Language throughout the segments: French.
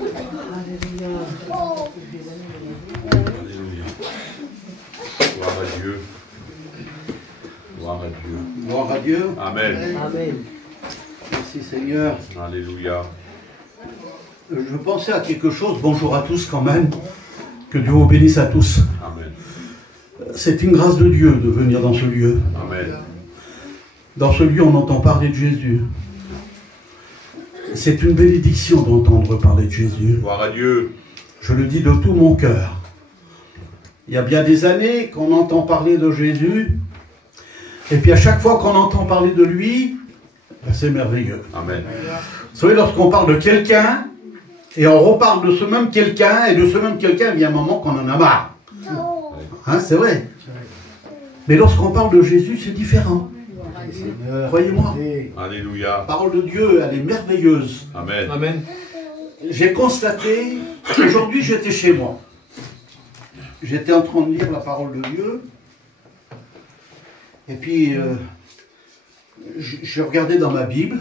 Alléluia. Gloire à Dieu. Gloire à Dieu. Gloire à Dieu. Amen. Amen. Merci Seigneur. Alléluia. Je pensais à quelque chose, bonjour à tous quand même, que Dieu vous bénisse à tous. Amen. C'est une grâce de Dieu de venir dans ce lieu. Amen. Dans ce lieu, on entend parler de Jésus. C'est une bénédiction d'entendre parler de Jésus. Gloire à Dieu. Je le dis de tout mon cœur. Il y a bien des années qu'on entend parler de Jésus, et puis à chaque fois qu'on entend parler de lui, ben c'est merveilleux. Amen. Vous savez, lorsqu'on parle de quelqu'un, et on reparle de ce même quelqu'un, et de ce même quelqu'un, il y a un moment qu'on en a marre. Hein, c'est vrai. Mais lorsqu'on parle de Jésus, c'est différent. Croyez-moi. Alléluia. La parole de Dieu, elle est merveilleuse. Amen. Amen. J'ai constaté, aujourd'hui j'étais chez moi. J'étais en train de lire la parole de Dieu. Et puis, je regardais dans ma Bible.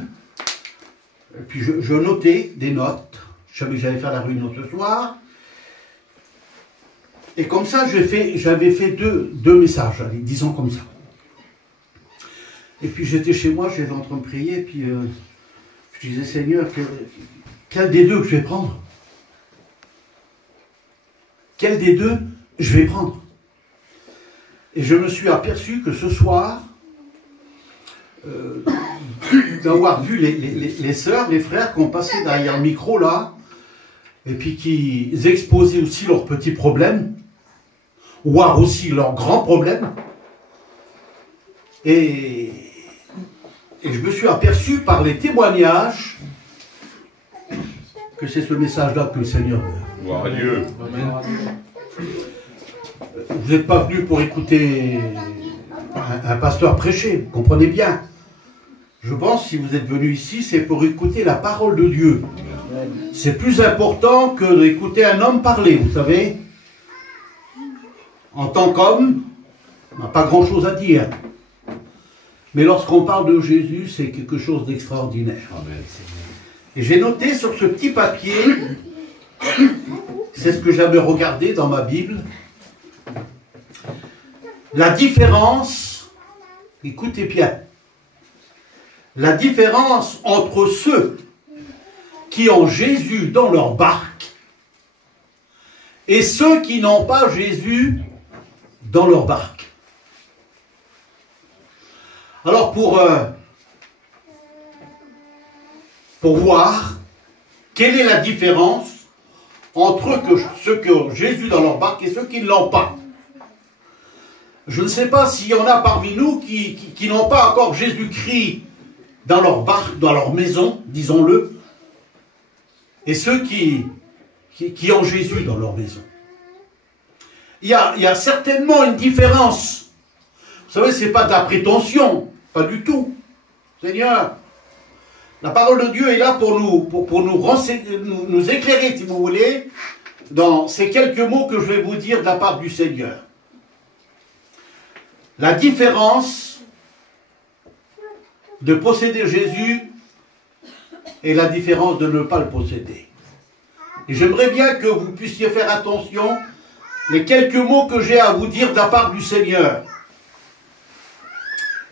Et puis, je notais des notes. Je savais que j'allais faire la réunion ce soir. Et comme ça, j'avais fait deux messages, allez, disons comme ça. Et puis, j'étais chez moi, j'étais en train de prier. Et puis, je disais, Seigneur, quel des deux que je vais prendre? Quel des deux je vais prendre? Et je me suis aperçu que ce soir, d'avoir vu les sœurs, les frères qui ont passé derrière le micro là, et puis qui exposaient aussi leurs petits problèmes, voire aussi leurs grands problèmes. Et je me suis aperçu par les témoignages que c'est ce message-là que le Seigneur veut. Gloire à Dieu. Amen. Vous n'êtes pas venu pour écouter un pasteur prêcher, vous comprenez bien. Je pense que si vous êtes venu ici, c'est pour écouter la parole de Dieu. C'est plus important que d'écouter un homme parler, vous savez. En tant qu'homme, on n'a pas grand-chose à dire. Mais lorsqu'on parle de Jésus, c'est quelque chose d'extraordinaire. Amen. Et j'ai noté sur ce petit papier, c'est ce que j'avais regardé dans ma Bible, la différence, écoutez bien, la différence entre ceux qui ont Jésus dans leur barque et ceux qui n'ont pas Jésus dans leur barque. Alors pour voir quelle est la différence entre ceux qui ont Jésus dans leur barque et ceux qui ne l'ont pas. Je ne sais pas s'il y en a parmi nous qui n'ont pas encore Jésus-Christ dans leur barque, dans leur maison, disons-le, et ceux qui ont Jésus dans leur maison. Il y a certainement une différence. Vous savez, ce n'est pas de la prétention, pas du tout. Seigneur, la parole de Dieu est là pour nous renseigner, nous éclairer, si vous voulez, dans ces quelques mots que je vais vous dire de la part du Seigneur. La différence de posséder Jésus et la différence de ne pas le posséder. Et j'aimerais bien que vous puissiez faire attention les quelques mots que j'ai à vous dire de la part du Seigneur.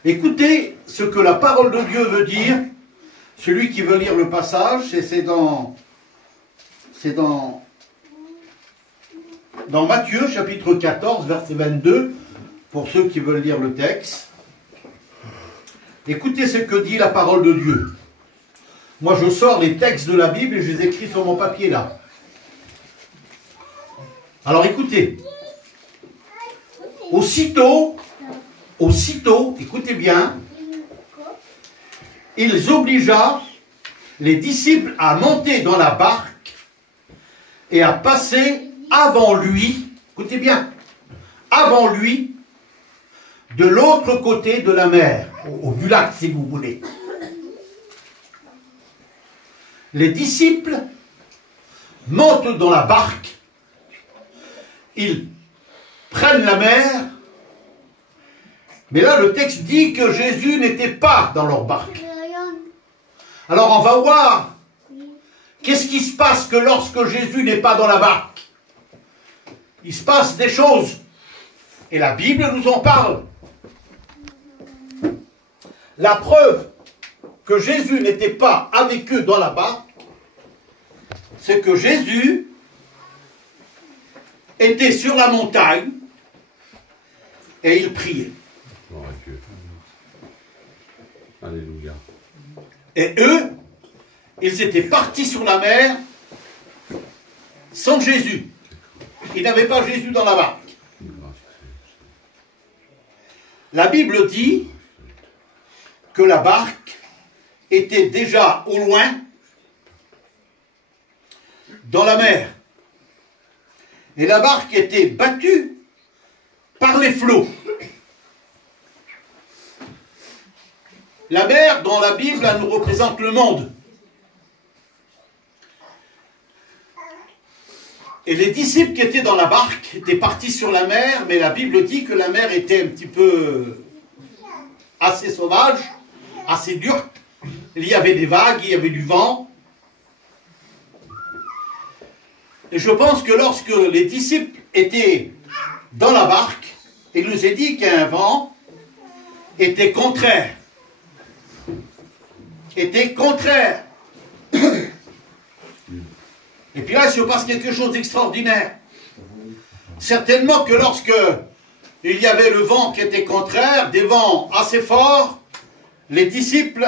Écoutez ce que la parole de Dieu veut dire. Celui qui veut lire le passage, c'est dans Matthieu, chapitre 14, verset 22, pour ceux qui veulent lire le texte. Écoutez ce que dit la parole de Dieu. Moi, je sors les textes de la Bible et je les écris sur mon papier là. Alors écoutez. Aussitôt, écoutez bien, il obligea les disciples à monter dans la barque et à passer avant lui, écoutez bien, avant lui, de l'autre côté de la mer, du lac si vous voulez. Les disciples montent dans la barque, ils prennent la mer, mais là le texte dit que Jésus n'était pas dans leur barque. Alors on va voir qu'est-ce qui se passe que lorsque Jésus n'est pas dans la barque? Il se passe des choses. Et la Bible nous en parle. La preuve que Jésus n'était pas avec eux dans la barque, c'est que Jésus était sur la montagne et il priait. Gloire à Dieu. Alléluia. Et eux, ils étaient partis sur la mer sans Jésus. Ils n'avaient pas Jésus dans la barque. La Bible dit que la barque était déjà au loin dans la mer. Et la barque était battue par les flots. La mer, dans la Bible, elle nous représente le monde. Et les disciples qui étaient dans la barque étaient partis sur la mer, mais la Bible dit que la mer était un petit peu assez sauvage, assez dure. Il y avait des vagues, il y avait du vent. Et je pense que lorsque les disciples étaient dans la barque, il nous est dit qu'un vent était contraire. Était contraire. Et puis là, il se passe quelque chose d'extraordinaire. Certainement que lorsque il y avait le vent qui était contraire, des vents assez forts, les disciples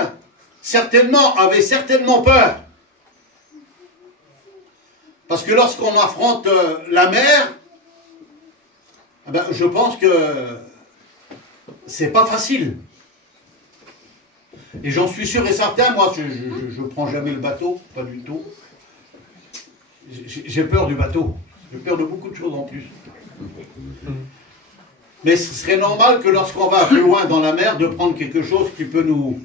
avaient certainement peur. Parce que lorsqu'on affronte la mer, eh ben, je pense que c'est pas facile. Et j'en suis sûr et certain, moi, je ne prends jamais le bateau, pas du tout. J'ai peur du bateau. J'ai peur de beaucoup de choses en plus. Mais ce serait normal que lorsqu'on va plus loin dans la mer, de prendre quelque chose qui peut nous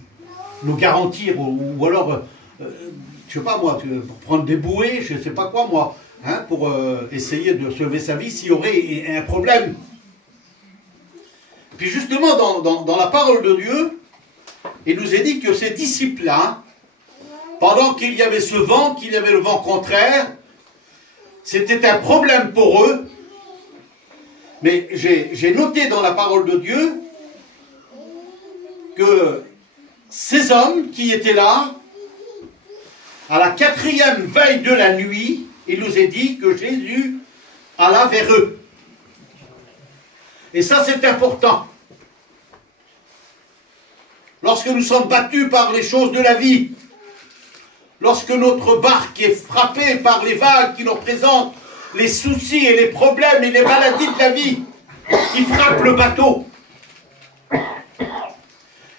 garantir, ou alors, je sais pas moi, pour prendre des bouées, je sais pas quoi moi, hein, pour essayer de sauver sa vie s'il y aurait un problème. Puis justement, dans la parole de Dieu, il nous est dit que ces disciples-là, pendant qu'il y avait ce vent, qu'il y avait le vent contraire, c'était un problème pour eux. Mais j'ai noté dans la parole de Dieu que ces hommes qui étaient là, à la 4e veille de la nuit, il nous est dit que Jésus alla vers eux. Et ça, c'est important. Lorsque nous sommes battus par les choses de la vie, lorsque notre barque est frappée par les vagues qui nous représentent les soucis et les problèmes et les maladies de la vie qui frappent le bateau.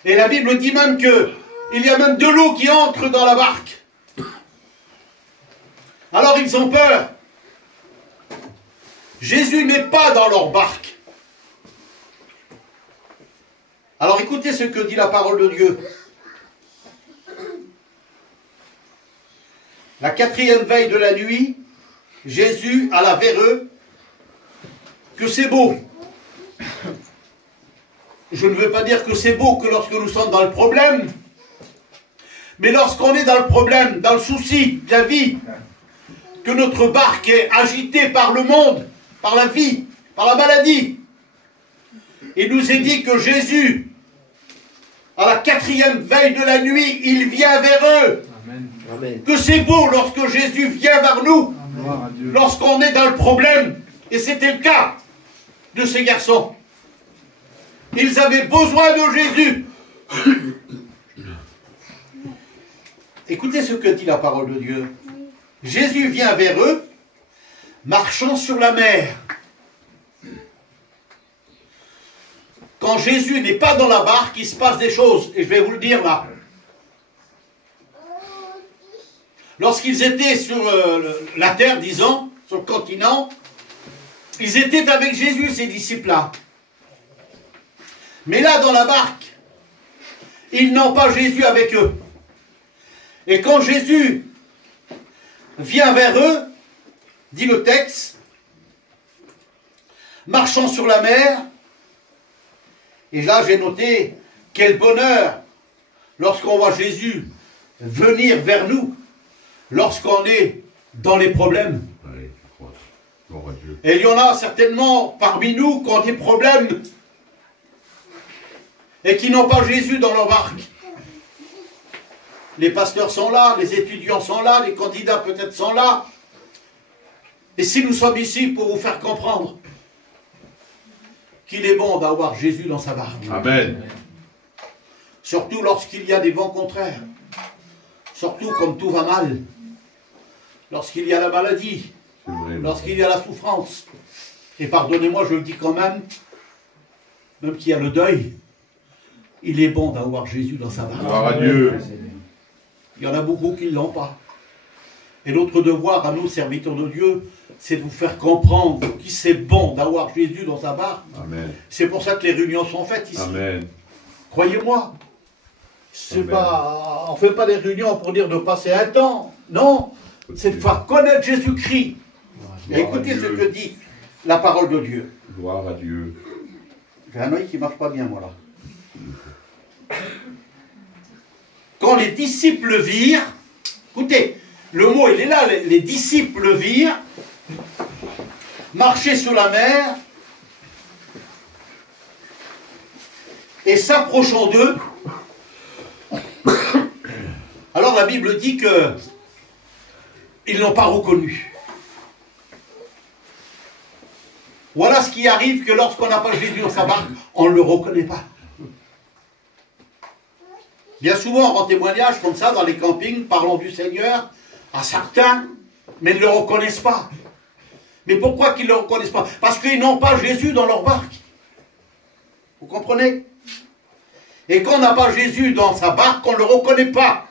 Et la Bible dit même qu'il y a même de l'eau qui entre dans la barque. Alors ils ont peur. Jésus n'est pas dans leur barque. Alors écoutez ce que dit la parole de Dieu. La 4e veille de la nuit, Jésus alla vers eux, que c'est beau. Je ne veux pas dire que c'est beau que lorsque nous sommes dans le problème, mais lorsqu'on est dans le problème, dans le souci de la vie, que notre barque est agitée par le monde, par la vie, par la maladie. Il nous est dit que Jésus, à la 4e veille de la nuit, il vient vers eux. Amen. Que c'est beau lorsque Jésus vient vers nous, lorsqu'on est dans le problème. Et c'était le cas de ces garçons. Ils avaient besoin de Jésus. Écoutez ce que dit la parole de Dieu. Jésus vient vers eux, marchant sur la mer. Quand Jésus n'est pas dans la barque, il se passe des choses. Et je vais vous le dire là. Lorsqu'ils étaient sur la terre, disons, sur le continent, ils étaient avec Jésus, ces disciples-là. Mais là, dans la barque, ils n'ont pas Jésus avec eux. Et quand Jésus vient vers eux, dit le texte, marchant sur la mer, et là j'ai noté quel bonheur lorsqu'on voit Jésus venir vers nous, lorsqu'on est dans les problèmes. Allez, je crois. Gloire à Dieu. Et il y en a certainement parmi nous qui ont des problèmes et qui n'ont pas Jésus dans leur barque. Les pasteurs sont là, les étudiants sont là, les candidats peut-être sont là. Et si nous sommes ici pour vous faire comprendre qu'il est bon d'avoir Jésus dans sa barque. Amen. Surtout lorsqu'il y a des vents contraires. Surtout comme tout va mal. Lorsqu'il y a la maladie. C'est vrai. Lorsqu'il y a la souffrance. Et pardonnez-moi, je le dis quand même qu'il y a le deuil, il est bon d'avoir Jésus dans sa barque. Gloire à Dieu. Il y en a beaucoup qui ne l'ont pas. Et notre devoir à nous, serviteurs de Dieu, c'est de vous faire comprendre qu'il c'est bon d'avoir Jésus dans sa barque. Amen. C'est pour ça que les réunions sont faites ici. Amen. Croyez-moi. C'est Amen. pas, on ne fait pas des réunions pour dire de passer un temps. Non, c'est de faire connaître Jésus-Christ. Et Gloire à écoutez ce Dieu. que dit la parole de Dieu. Gloire à Dieu. J'ai un œil qui ne marche pas bien, moi, là. Quand les disciples virent, écoutez, le mot il est là, les disciples virent marcher sur la mer et s'approchant d'eux. Alors la Bible dit que ils n'ont pas reconnu. Voilà ce qui arrive que lorsqu'on n'a pas Jésus dans sa barque, on ne le reconnaît pas. Bien souvent, on rend témoignage comme ça dans les campings, parlons du Seigneur à certains, mais ne le reconnaissent pas. Mais pourquoi qu'ils ne le reconnaissent pas? Parce qu'ils n'ont pas Jésus dans leur barque. Vous comprenez? Et quand on n'a pas Jésus dans sa barque, on ne le reconnaît pas.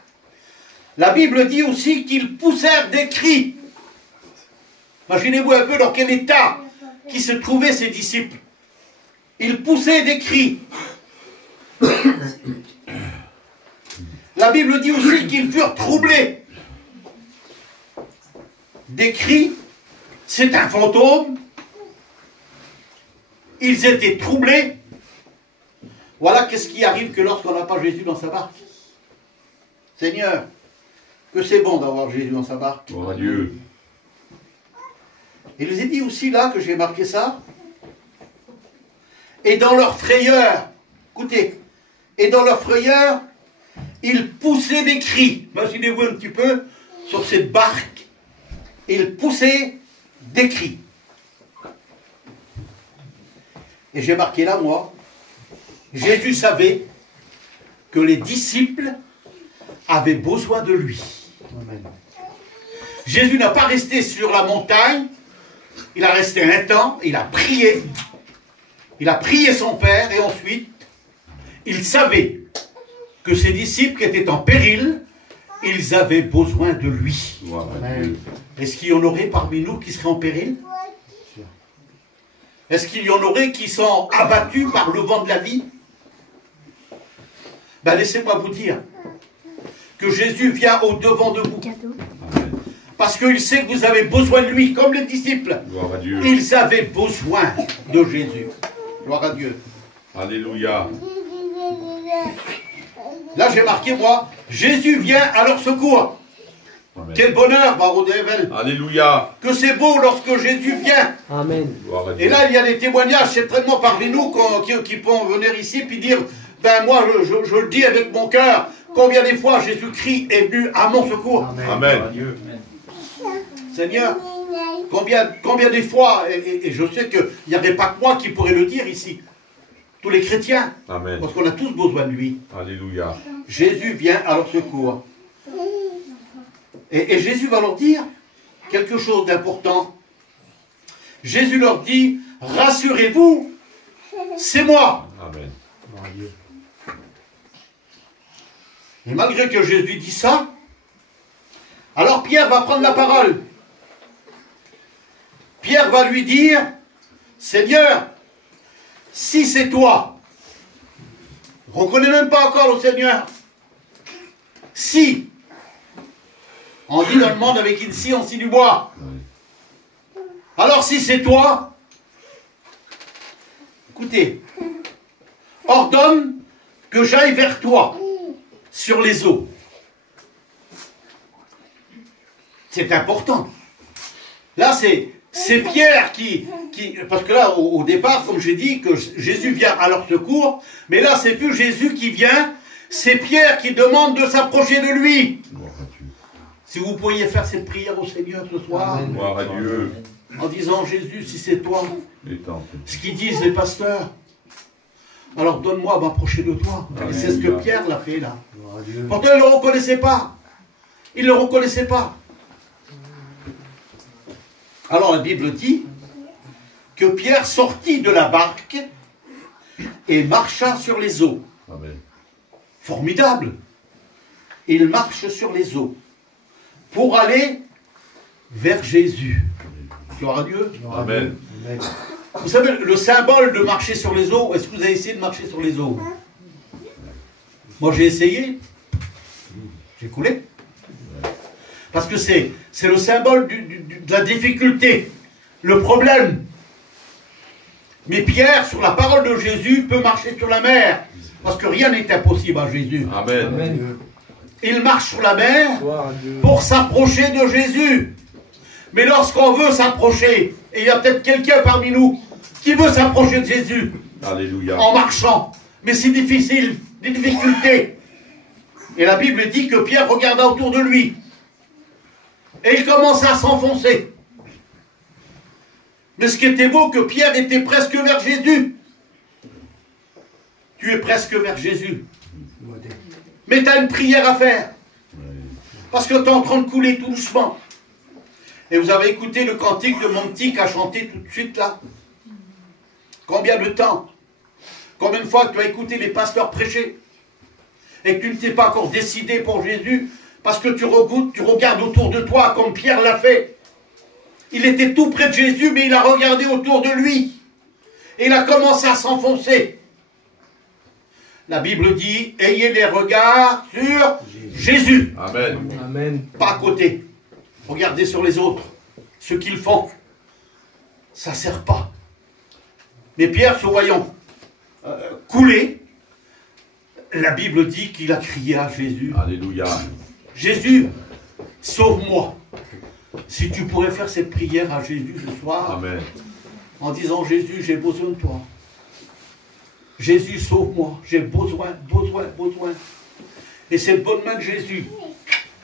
La Bible dit aussi qu'ils poussèrent des cris. Imaginez-vous un peu dans quel état qui se trouvaient ces disciples. Ils poussaient des cris. La Bible dit aussi qu'ils furent troublés. Des cris, c'est un fantôme. Ils étaient troublés. Voilà qu'est-ce qui arrive que lorsqu'on n'a pas Jésus dans sa barque. Seigneur, que c'est bon d'avoir Jésus dans sa barque. Gloire à Dieu. Il nous est dit aussi là, que j'ai marqué ça, et dans leur frayeur, écoutez, et dans leur frayeur, ils poussaient des cris. Imaginez-vous un petit peu, sur cette barque, ils poussaient des cris. Et j'ai marqué là, moi, Jésus savait que les disciples avaient besoin de lui. Amen. Jésus n'a pas resté sur la montagne, il a resté un temps, il a prié son Père, et ensuite, il savait que ses disciples qui étaient en péril, ils avaient besoin de lui. Gloire à Dieu. Est-ce qu'il y en aurait parmi nous qui seraient en péril? Est-ce qu'il y en aurait qui sont abattus par le vent de la vie? Ben laissez-moi vous dire que Jésus vient au-devant de vous. Amen. Parce qu'il sait que vous avez besoin de lui, comme les disciples. Gloire à Dieu. Ils avaient besoin de Jésus. Gloire à Dieu. Alléluia. Là, j'ai marqué, moi, Jésus vient à leur secours. Amen. Quel bonheur, Baron Devel. Alléluia. Que c'est beau lorsque Jésus vient. Amen. Gloire à Dieu. Et là, il y a des témoignages, c'est tellement parmi nous qui peuvent venir ici puis dire, ben moi, je le dis avec mon cœur, combien des fois Jésus-Christ est venu à mon secours. Amen. Seigneur, combien des fois, et je sais qu'il n'y avait pas que moi qui pourrais le dire ici, tous les chrétiens, Amen. parce qu'on a tous besoin de lui. Alléluia. Jésus vient à leur secours. Et Jésus va leur dire quelque chose d'important. Jésus leur dit, rassurez-vous, c'est moi. Amen. Et malgré que Jésus dit ça, alors Pierre va prendre la parole. Pierre va lui dire, Seigneur, si c'est toi, on ne connaît même pas encore le Seigneur, si, on dit dans le monde avec une scie, on scie du bois. Alors si c'est toi, écoutez, ordonne que j'aille vers toi sur les eaux. C'est important. Là, c'est Pierre qui... Parce que là, au départ, comme j'ai dit, que Jésus vient à leur secours, mais là, c'est plus Jésus qui vient, c'est Pierre qui demande de s'approcher de lui. Si vous pourriez faire cette prière au Seigneur ce soir, Gloire à Dieu. en disant, Jésus, si c'est toi, ce qu'ils disent les pasteurs, alors donne-moi à m'approcher de toi. Et c'est ce que Pierre l'a fait là. Pourtant, il ne le reconnaissait pas. Il ne le reconnaissait pas. Alors la Bible dit que Pierre sortit de la barque et marcha sur les eaux. Amen. Formidable. Il marche sur les eaux pour aller vers Jésus. Gloire à Dieu. Amen. Vous savez, le symbole de marcher sur les eaux, est-ce que vous avez essayé de marcher sur les eaux? Moi j'ai essayé. J'ai coulé. Parce que c'est le symbole de la difficulté, le problème. Mais Pierre, sur la parole de Jésus, peut marcher sur la mer. Parce que rien n'est impossible à Jésus. Amen. Amen. Il marche sur la mer pour s'approcher de Jésus. Mais lorsqu'on veut s'approcher, et il y a peut-être quelqu'un parmi nous qui veut s'approcher de Jésus Alléluia. en marchant, mais c'est difficile, des difficultés. Et la Bible dit que Pierre regarda autour de lui. Et il commença à s'enfoncer. Mais ce qui était beau, que Pierre était presque vers Jésus. Tu es presque vers Jésus. Mais tu as une prière à faire. Parce que tu es en train de couler tout doucement. Et vous avez écouté le cantique de mon petit qui a chanté tout de suite là. Combien de temps? Combien de fois que tu as écouté les pasteurs prêcher et que tu ne t'es pas encore décidé pour Jésus? Parce que tu regardes autour de toi comme Pierre l'a fait. Il était tout près de Jésus, mais il a regardé autour de lui. Et il a commencé à s'enfoncer. La Bible dit, ayez les regards sur Jésus. Amen. Amen. Pas à côté. Regardez sur les autres. Ce qu'ils font. Ça ne sert pas. Mais Pierre, se voyant couler, la Bible dit qu'il a crié à Jésus. Alléluia. Jésus, sauve-moi. Si tu pourrais faire cette prière à Jésus ce soir, Amen. en disant, Jésus, j'ai besoin de toi. Jésus, sauve-moi. J'ai besoin. Et cette bonne main de Jésus,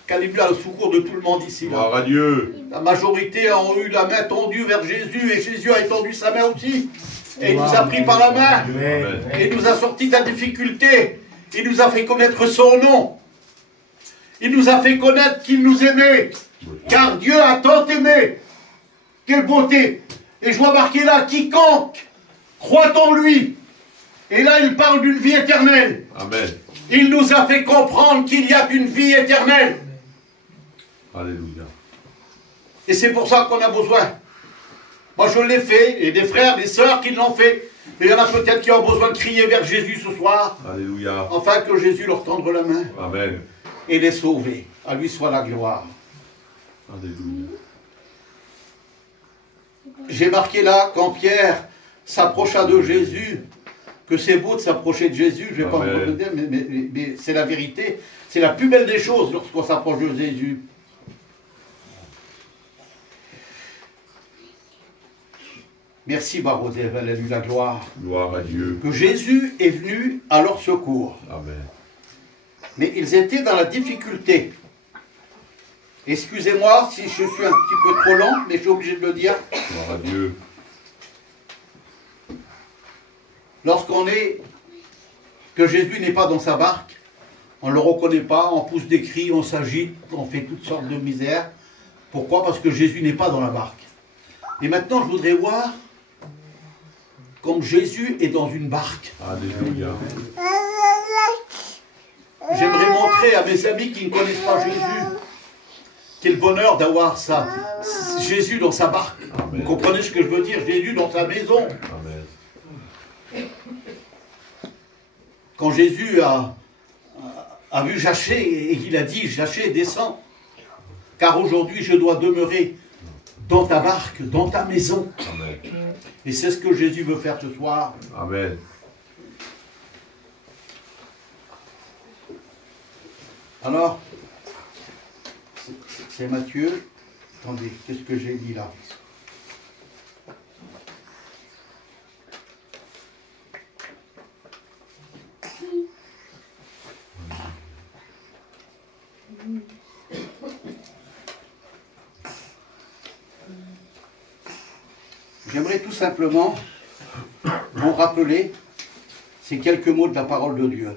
qu'elle est venue à le secours de tout le monde ici. Gloire à Dieu. La majorité ont eu la main tendue vers Jésus, et Jésus a étendu sa main aussi. Et il nous a pris par la main. Amen. Et il nous a sortis de la difficulté. Il nous a fait connaître son nom. Il nous a fait connaître qu'il nous aimait. Car Dieu a tant aimé. Quelle beauté. Et je vois marqué là, quiconque croit en lui. Et là, il parle d'une vie éternelle. Amen. Il nous a fait comprendre qu'il y a une vie éternelle. Alléluia. Et c'est pour ça qu'on a besoin. Moi, je l'ai fait, et des frères, des sœurs qui l'ont fait. Mais il y en a peut-être qui ont besoin de crier vers Jésus ce soir, Alléluia. afin que Jésus leur tendre la main Amen. et les sauver. À lui soit la gloire. Alléluia. J'ai marqué là, quand Pierre s'approcha de Jésus, que c'est beau de s'approcher de Jésus, je ne vais pas vous le dire, mais c'est la vérité. C'est la plus belle des choses lorsqu'on s'approche de Jésus. Merci, Barodev, elle a eu la gloire. Gloire à Dieu. Que Jésus est venu à leur secours. Amen. Mais ils étaient dans la difficulté. Excusez-moi si je suis un petit peu trop lent, mais je suis obligé de le dire. Gloire à Dieu. Lorsqu'on est, que Jésus n'est pas dans sa barque, on ne le reconnaît pas, on pousse des cris, on s'agite, on fait toutes sortes de misères. Pourquoi? Parce que Jésus n'est pas dans la barque. Et maintenant, je voudrais voir comme Jésus est dans une barque. Alléluia. J'aimerais montrer à mes amis qui ne connaissent pas Jésus quel bonheur d'avoir ça, Jésus dans sa barque. Amen. Vous comprenez ce que je veux dire? Jésus dans sa maison. Amen. Quand Jésus a vu Jachée et il a dit, Jachée, descends, car aujourd'hui je dois demeurer dans ta barque, dans ta maison. Amen. Et c'est ce que Jésus veut faire ce soir. Amen. Alors, c'est Matthieu Attendez, qu'est-ce que j'ai dit là? J'aimerais tout simplement vous rappeler ces quelques mots de la parole de Dieu.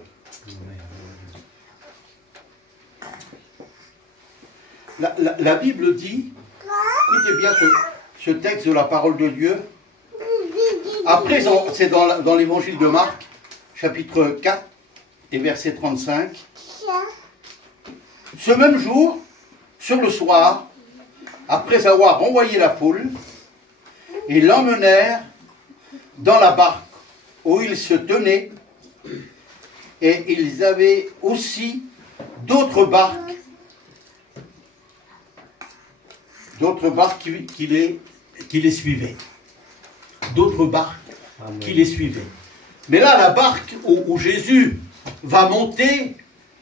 La Bible dit, écoutez bien ce texte de la parole de Dieu. Après, c'est dans l'évangile de Marc, chapitre 4 et verset 35. Ce même jour, sur le soir, après avoir renvoyé la foule, ils l'emmenèrent dans la barque où ils se tenaient, et ils avaient aussi d'autres barques qui les suivaient. D'autres barques qui les suivaient. Mais là, la barque où Jésus va monter,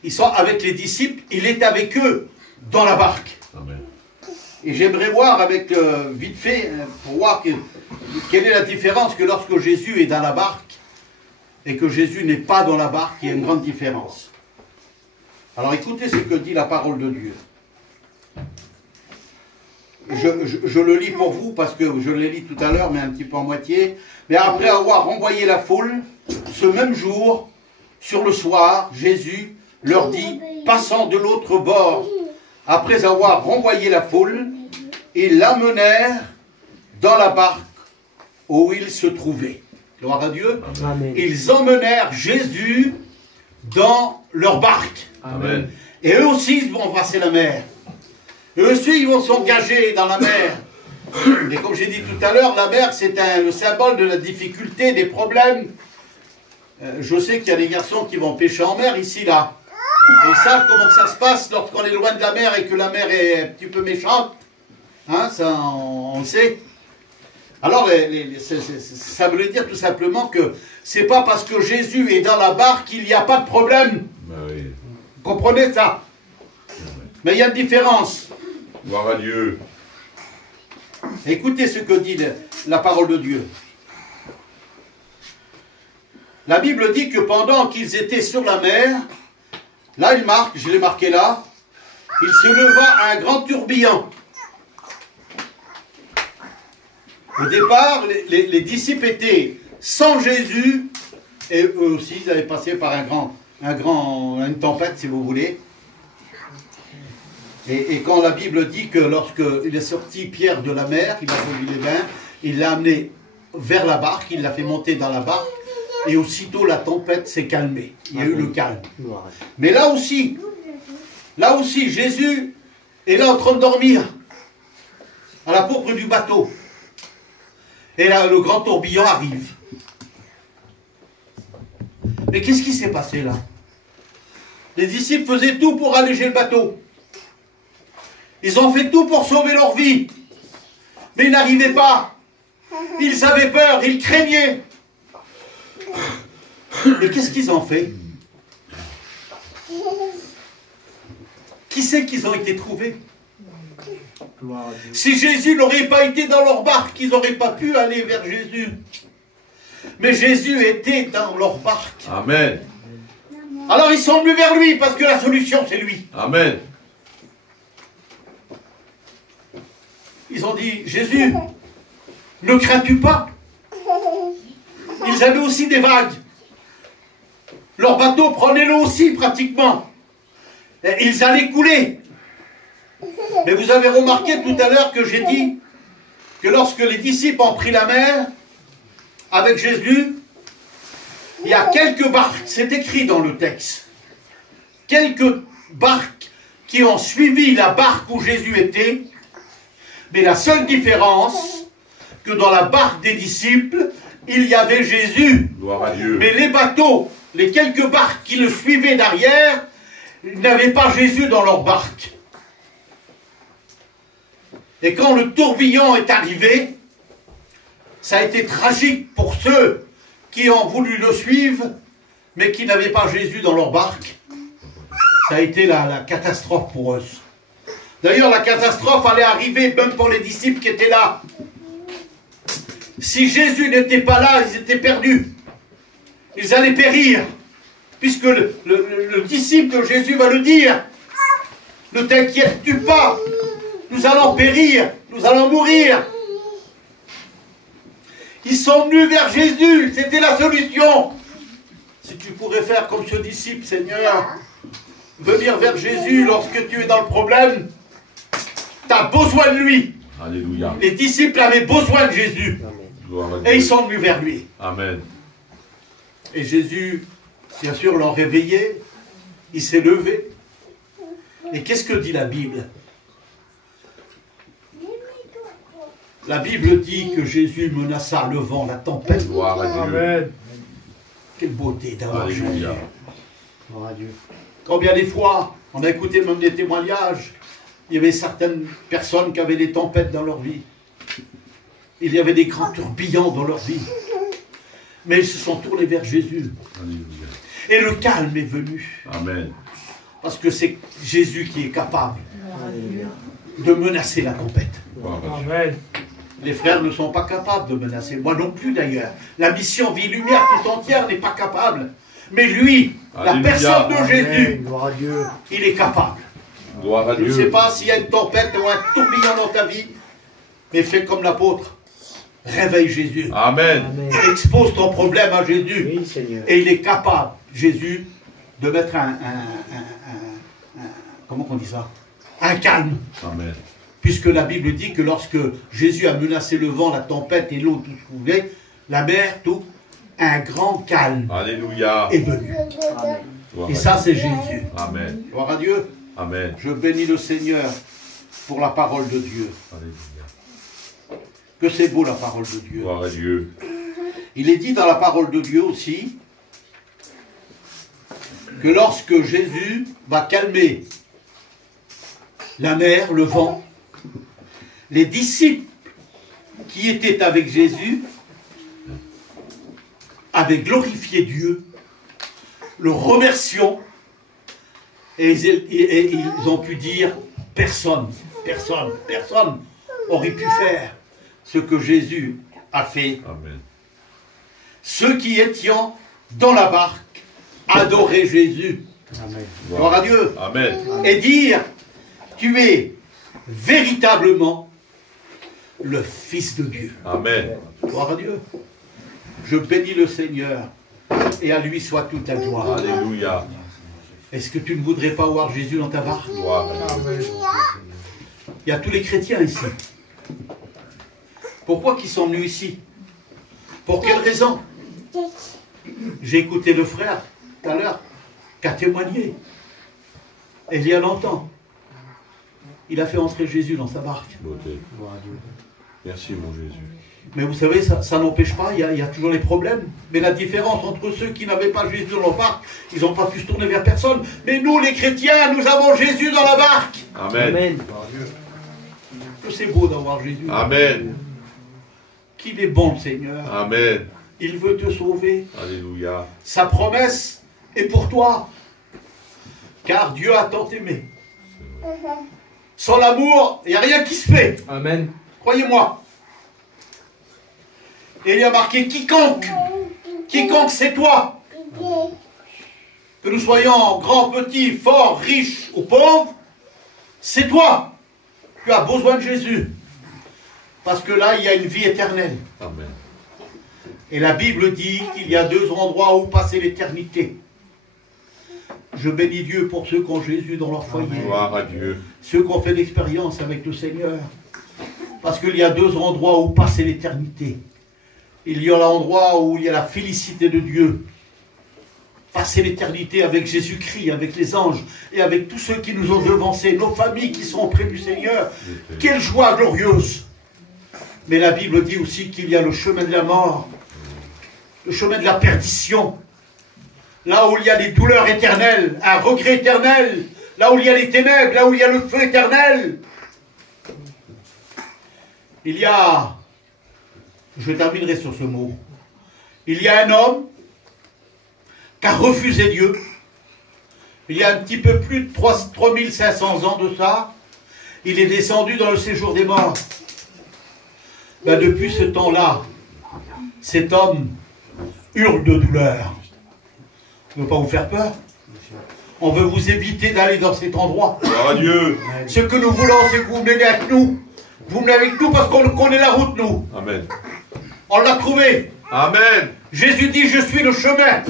ils sont avec les disciples, il est avec eux dans la barque. Amen. Et j'aimerais voir avec vite fait, pour voir quelle est la différence que lorsque Jésus est dans la barque et que Jésus n'est pas dans la barque, il y a une grande différence. Alors écoutez ce que dit la parole de Dieu. Je le lis pour vous parce que je l'ai lu tout à l'heure, mais un petit peu en moitié. Mais après avoir renvoyé la foule, ce même jour, sur le soir, Jésus leur dit, passant de l'autre bord, après avoir renvoyé la foule, ils l'amenèrent dans la barque où il se trouvait. Gloire à Dieu. Amen. Ils emmenèrent Jésus dans leur barque. Amen. Et eux aussi, ils vont embrasser la mer. Eux aussi, ils vont s'engager dans la mer. Et comme j'ai dit tout à l'heure, la mer, c'est le symbole de la difficulté, des problèmes. Je sais qu'il y a des garçons qui vont pêcher en mer, ici, là. Et ils savent comment ça se passe lorsqu'on est loin de la mer et que la mer est un petit peu méchante. Hein, ça, on le sait. Alors, ça veut dire tout simplement que c'est pas parce que Jésus est dans la barque qu'il n'y a pas de problème. Bah oui. Vous comprenez ça? Mais il y a une différence. Gloire à Dieu. Écoutez ce que dit la parole de Dieu. La Bible dit que pendant qu'ils étaient sur la mer, là il marque, je l'ai marqué là, il se leva un grand tourbillon. Au départ, les disciples étaient sans Jésus, et eux aussi, ils avaient passé par une tempête, si vous voulez. Et quand la Bible dit que lorsqu'il est sorti Pierre de la mer, il a conduit les bains, il l'a amené vers la barque, il l'a fait monter dans la barque, et aussitôt la tempête s'est calmée. Il y a eu le calme. Mais là aussi, Jésus est là en train de dormir, à la pourpre du bateau. Et là, le grand tourbillon arrive. Mais qu'est-ce qui s'est passé là? Les disciples faisaient tout pour alléger le bateau. Ils ont fait tout pour sauver leur vie. Mais ils n'arrivaient pas. Ils avaient peur, ils craignaient. Et qu'est-ce qu'ils ont fait? Qui c'est qu'ils ont été trouvés? Si Jésus n'aurait pas été dans leur barque, ils n'auraient pas pu aller vers Jésus. Mais Jésus était dans leur barque. Amen. Alors ils sont venus vers lui parce que la solution c'est lui. Amen. Ils ont dit, Jésus, ne crains-tu pas? Ils avaient aussi des vagues. Leur bateau prenait l'eau aussi pratiquement. Et ils allaient couler. Mais vous avez remarqué tout à l'heure que j'ai dit que lorsque les disciples ont pris la mer avec Jésus, il y a quelques barques, c'est écrit dans le texte, quelques barques qui ont suivi la barque où Jésus était, mais la seule différence, que dans la barque des disciples, il y avait Jésus. Gloire à Dieu. Mais les bateaux, les quelques barques qui le suivaient derrière, n'avaient pas Jésus dans leur barque. Et quand le tourbillon est arrivé, ça a été tragique pour ceux qui ont voulu le suivre, mais qui n'avaient pas Jésus dans leur barque. Ça a été la catastrophe pour eux. D'ailleurs, la catastrophe allait arriver même pour les disciples qui étaient là. Si Jésus n'était pas là, ils étaient perdus. Ils allaient périr. Puisque le disciple de Jésus va le dire. Ne t'inquiète-tu pas. Nous allons périr. Nous allons mourir. Ils sont venus vers Jésus. C'était la solution. Si tu pourrais faire comme ce disciple, Seigneur, venir vers Jésus lorsque tu es dans le problème, tu as besoin de lui. Alléluia. Les disciples avaient besoin de Jésus. Et ils sont venus vers lui. Amen. Et Jésus, bien sûr, l'a réveillé. Il s'est levé. Et qu'est-ce que dit la Bible? La Bible dit que Jésus menaça le vent, la tempête. Gloire à Dieu. Amen. Quelle beauté d'avoir Jésus. Alléluia. Gloire à Dieu. Combien des fois, on a écouté même des témoignages, il y avait certaines personnes qui avaient des tempêtes dans leur vie. Il y avait des grands tourbillons dans leur vie. Mais ils se sont tournés vers Jésus. Alléluia. Et le calme est venu. Amen. Parce que c'est Jésus qui est capable Alléluia. de menacer la tempête. Gloire à Dieu. Amen. Les frères ne sont pas capables de menacer. Moi non plus d'ailleurs. La mission Vie Lumière tout entière n'est pas capable. Mais lui, la Alléluia. personne de Jésus, Amen. Gloire à Dieu. il est capable. Gloire à Je ne Dieu. sais pas s'il y a une tempête ou un tourbillon dans ta vie, mais fais comme l'apôtre. Réveille Jésus. Amen. Amen. Expose ton problème à Jésus. Oui, Seigneur. Et il est capable, Jésus, de mettre comment on dit ça? Un calme. Amen. Puisque la Bible dit que lorsque Jésus a menacé le vent, la tempête et l'eau, tout ce que vous voulez, la mer, tout, un grand calme Alléluia. est venu. Amen. Gloire Et à ça, Dieu. c'est Jésus. Amen. Gloire à Dieu. Amen. Je bénis le Seigneur pour la parole de Dieu. Alléluia. Que c'est beau la parole de Dieu. Gloire à Dieu. Il est dit dans la parole de Dieu aussi que lorsque Jésus va calmer la mer, le vent, les disciples qui étaient avec Jésus avaient glorifié Dieu, le remercions, et ils ont pu dire personne aurait pu faire ce que Jésus a fait. Amen. Ceux qui étions dans la barque adoraient Jésus. Amen. Gloire à Dieu. Amen. Et dire, tu es véritablement le Fils de Dieu. Amen. Gloire à Dieu. Je bénis le Seigneur et à lui soit toute la gloire. Alléluia. Est-ce que tu ne voudrais pas voir Jésus dans ta barque? Gloire à Dieu. Amen. Il y a tous les chrétiens ici. Pourquoi qu'ils sont venus ici? Pour quelle raison? J'ai écouté le frère tout à l'heure qui a témoigné. Et il y a longtemps, il a fait entrer Jésus dans sa barque. Beauté. Gloire à Dieu. Merci mon Jésus. Mais vous savez, ça n'empêche pas, il y a toujours les problèmes. Mais la différence entre ceux qui n'avaient pas Jésus dans leur barque, ils n'ont pas pu se tourner vers personne. Mais nous, les chrétiens, nous avons Jésus dans la barque. Amen. Amen. Que c'est beau d'avoir Jésus. Amen. Qu'il est bon, le Seigneur. Amen. Il veut te sauver. Alléluia. Sa promesse est pour toi. Car Dieu a tant aimé. Sans l'amour, il n'y a rien qui se fait. Amen. Croyez-moi. Et il y a marqué quiconque. Quiconque, c'est toi. Que nous soyons grands, petits, forts, riches ou pauvres, c'est toi. Tu as besoin de Jésus. Parce que là, il y a une vie éternelle. Amen. Et la Bible dit qu'il y a deux endroits où passer l'éternité. Je bénis Dieu pour ceux qui ont Jésus dans leur foyer. Gloire à Dieu. Ceux qui ont fait l'expérience avec le Seigneur. Parce qu'il y a deux endroits où passer l'éternité. Il y a l'endroit où il y a la félicité de Dieu. Passer l'éternité avec Jésus-Christ, avec les anges et avec tous ceux qui nous ont devancés, nos familles qui sont auprès du Seigneur. Quelle joie glorieuse! Mais la Bible dit aussi qu'il y a le chemin de la mort, le chemin de la perdition, là où il y a les douleurs éternelles, un regret éternel, là où il y a les ténèbres, là où il y a le feu éternel. Il y a, je terminerai sur ce mot, il y a un homme qui a refusé Dieu, il y a un petit peu plus de 3500 ans de ça, il est descendu dans le séjour des morts. Ben, depuis ce temps-là, cet homme hurle de douleur. On ne veut pas vous faire peur. On veut vous éviter d'aller dans cet endroit. Gloire à Dieu. Ce que nous voulons, c'est que vous menez avec nous. Vous menez avec nous parce qu'on connaît la route, nous. Amen. On l'a trouvé. Amen. Jésus dit, je suis le chemin,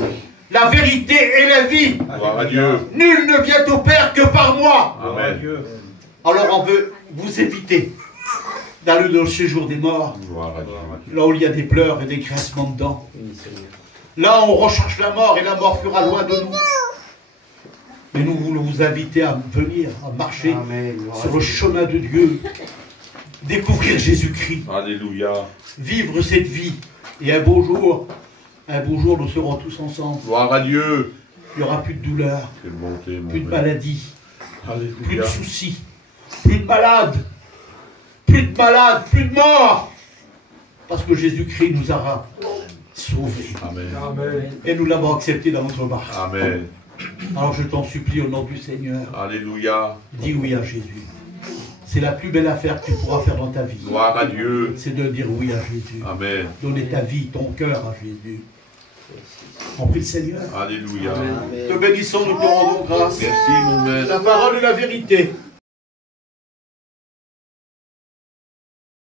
la vérité et la vie. Gloire à Dieu. Nul ne vient au Père que par moi. Amen. Alors on veut vous éviter d'aller dans le séjour des morts, Gloire à Dieu. là où il y a des pleurs et des grincements de dents. Là on recherche la mort et la mort fera loin de nous. Mais nous voulons vous inviter à venir, à marcher Amen. Gloire à sur le Dieu. chemin de Dieu, découvrir Jésus-Christ, Alléluia. vivre cette vie. Et un beau jour, nous serons tous ensemble. Gloire à Dieu. Il n'y aura plus de douleur, Quelle bonté, mon plus de Dieu. maladie, plus Alléluia. de soucis, plus de malades, plus de morts. Parce que Jésus-Christ nous aura sauvés. Amen. Et nous l'avons accepté dans notre marche. Amen. Alors je t'en supplie au nom du Seigneur, Alléluia. dis oui à Jésus. C'est la plus belle affaire que tu pourras faire dans ta vie. Gloire à Dieu. C'est de dire oui à Jésus. Amen. Donner ta vie, ton cœur à Jésus. On prie le Seigneur. Alléluia. Amen. Te bénissons, nous te rendons grâce. Merci, mon maître. La parole est la vérité.